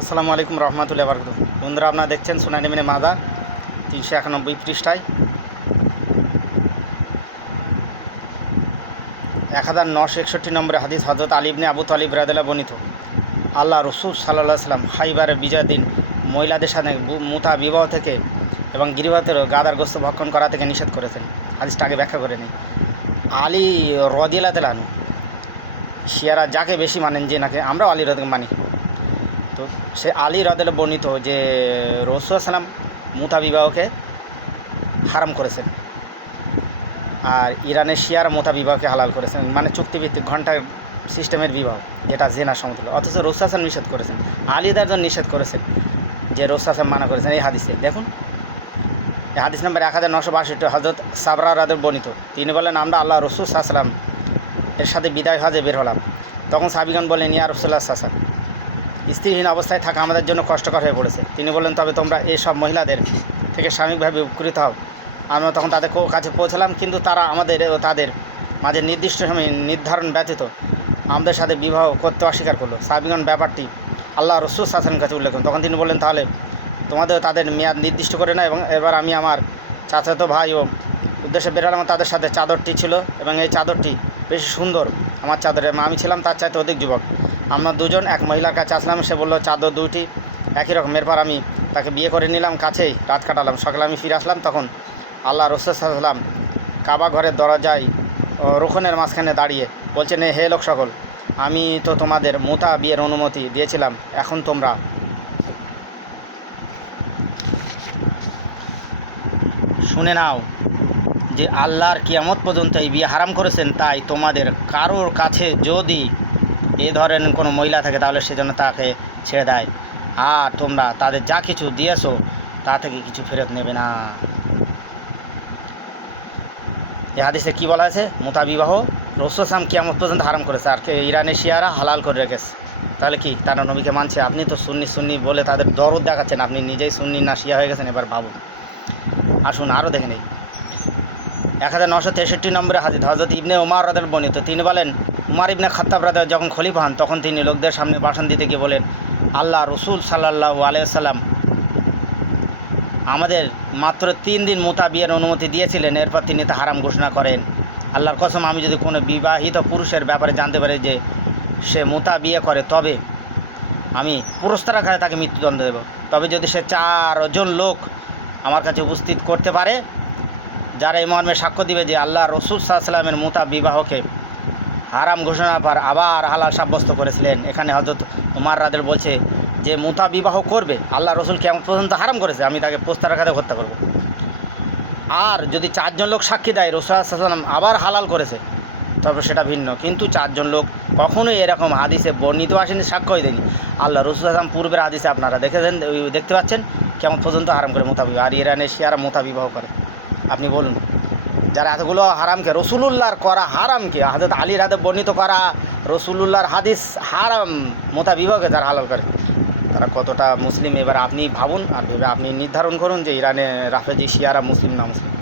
আসসালামু আলাইকুম রহমতুল্লাহি ওয়া বারাকাতুহু। বন্ধুরা, আপনারা দেখছেন সুনানি মিনে মাদা 391 পৃষ্ঠায় 1961 নম্বরে হাদিস হযরত আলী ইবনে আবু তালিব রাদিয়াল্লাহু বর্ণিত। আল্লাহ রসুল সাল্লাল্লাহু আলাইহি সাল্লাম খাইবারের বিজয়ের দিন মহিলাদের সাথে মুতা বিবাহ থেকে এবং গিরিবাতের গাদার গোস্ত ভক্ষণ করা থেকে নিষেধ করেছেন। হাদিসটা আগে ব্যাখ্যা করে নিই। আলী রাদিয়াল্লাহু তাআলা আনহু, শিয়ারা যাকে বেশি মানেন, যে নাকি আমরা আলী রাদিয়াল্লাহু মানি, তো সে আলী রাদিয়াল্লাহু বর্ণিত যে রাসূল সাল্লাম মুতা বিবাহকে হারাম করেছেন, আর ইরানের শিয়ারা মুতা বিবাহকে হালাল করেছেন, মানে চুক্তিভিত্তিক ঘণ্টার সিস্টেমের বিবাহ, যেটা জেনার সমতুল্য। অথচ রাসূল সাল্লাম নিষেধ করেছেন, আলী রাদিয়াল্লাহু নিষেধ করেছেন, যে রাসূল সাল্লাম মানা করেছেন। এই হাদিসে দেখুন, এই হাদিস নম্বর 1962 হযরত সাবরা রাদিয়াল্লাহু বর্ণিত। তিনি বলেন, আমরা আল্লাহ রসুল সাল্লাল্লাহু আলাইহি ওয়াসাল্লাম এর সাথে বিদায় হজে বের হলাম। তখন সাহাবীগণ বললেন, ইয়া রাসূলুল্লাহ সাল্লাল্লাহু আলাইহি ওয়াসাল্লাম, স্ত্রীহীন অবস্থায় থাকা আমাদের জন্য কষ্টকর হয়ে পড়েছে। তিনি বললেন, তবে তোমরা এই সব মহিলাদের থেকে সাময়িকভাবে উপকৃত হও। আমরা তখন তাদের কাছে পৌঁছলাম, কিন্তু তারা আমাদের ও তাদের মাঝে নির্দিষ্ট সময় নির্ধারণ ব্যতীত আমাদের সাথে বিবাহ করতে অস্বীকার করলো। সাহাবীগণ ব্যাপারটি আল্লাহ রসুল সাল্লাল্লাহু আলাইহি ওয়াসাল্লামের কাছে উল্লেখ করেন। তখন তিনি বললেন, তাহলে তোমাদের তাদের মেয়াদ নির্দিষ্ট করে না। এবং এবার আমি আমার চাচাতো ভাই ও উদ্দেশ্যে বেরোলাম। তাদের সাথে চাদরটি ছিল এবং এই চাদরটি বেশি সুন্দর আমার চাদরে, আমি ছিলাম তার চাইতে অধিক যুবক। আমরা দুজন এক মহিলার কাছে আসলাম, সে বললো চাদর দুইটি একই রকম। এরপর আমি তাকে বিয়ে করে নিলাম, কাছেই রাত কাটালাম। সকালে আমি ফিরে আসলাম, তখন আল্লাহ রসুল সাল্লাল্লাহু আলাইহি ওয়াসাল্লাম কাবা ঘরের দরজায় রোকনের মাঝখানে দাঁড়িয়ে বলছেন, হে লোক সকল, আমি তো তোমাদের মুতা বিয়ের অনুমতি দিয়েছিলাম, এখন তোমরা শুনে নাও যে আল্লাহর কিয়ামত পর্যন্ত এই বিয়ে হারাম করেছেন। তাই তোমাদের কারোর কাছে যদি এ ধরনের কোনো মহিলা থাকে, তাহলে সেজন্য তাকে ছেড়ে দেয়, আর তোমরা তাদের যা কিছু দিয়েছো তা থেকে কিছু ফেরত নেবে না। এই হাদিসে কী বলা আছে? মুতা বিবাহ রাসূল সাল্লাল্লাহু কিয়ামত পর্যন্ত হারাম করেছে, আর ইরানের শিয়ারা হালাল করে রেখেছে। তাহলে কি তারা নবীকে মানছে? আপনি তো সুন্নি বলে তাদের দরদ দেখাচ্ছেন, আপনি নিজেই সুন্নি না শিয়া হয়ে গেছেন। এবার ভাবুন। আসুন আরও দেখে নেই। 1963 নম্বরে হাদিস হযরত ইবনে উমর রাদিয়াল্লাহু বর্ণিত। তিনি বলেন, উমর ইবনে খাত্তাব রাদিয়াল্লাহু যখন খলিফা হন, তখন তিনি লোকদের সামনে ভাষণ দিতে গিয়ে বলেন, আল্লাহ রসুল সাল্লাল্লাহু আলাইহি ওয়াসাল্লাম আমাদের মাত্র 3 দিন মুতা বিয়ের অনুমতি দিয়েছিলেন, এরপর তিনি তা হারাম ঘোষণা করেন। আল্লাহর কসম, আমি যদি কোনো বিবাহিত পুরুষের ব্যাপারে জানতে পারি যে সে মুতা বিয়ে করে, তবে আমি পুরস্কার আকারে তাকে মৃত্যুদণ্ড দেব। তবে যদি সে 4 জন লোক আমার কাছে উপস্থিত করতে পারে, যারা এই মর্মে সাক্ষ্য দিবে যে আল্লাহ রসুল সাল্লাল্লাহু আলাইহি ওয়াসাল্লামের মুতা বিবাহকে হারাম ঘোষণার পর আবার হালাল সাব্যস্ত করেছিলেন। এখানে হযরত উমর রাদিয়াল্লাহু বলছে যে মুতা বিবাহ করবে, আল্লাহ রসুল কিয়ামত পর্যন্ত হারাম করেছে, আমি তাকে প্রস্তারাঘাতে হত্যা করব। আর যদি 4 জন লোক সাক্ষী দেয় রাসূল সাল্লাল্লাহু আলাইহি ওয়াসাল্লাম আবার হালাল করেছে, তবে সেটা ভিন্ন। কিন্তু 4 জন লোক কখনোই এরকম হাদিসে বর্ণিত আসেনি, সাক্ষ্যই দেয়নি। আল্লাহ রসুল সাল্লাল্লাহু আলাইহি ওয়াসাল্লাম পূর্বের হাদিসে আপনারা দেখতে পাচ্ছেন কিয়ামত পর্যন্ত হারাম করে মুতা বিবাহ, আর ইরানের শিয়ারা মুতা বিবাহ করে। আপনি বলুন, যারা এতগুলো হারামকে, রসুলুল্লাহর করা হারামকে, হযরত আলী রাদিয়াল্লাহু বর্ণিত করা রসুলুল্লাহর হাদিস হারাম মুতা বিবাহকে যারা হালাল করে, তারা কতটা মুসলিম? এবার আপনি ভাবুন, আর ভেবে আপনি নির্ধারণ করুন যে ইরানে রাফেজি শিয়ারা মুসলিম না মুসলিম।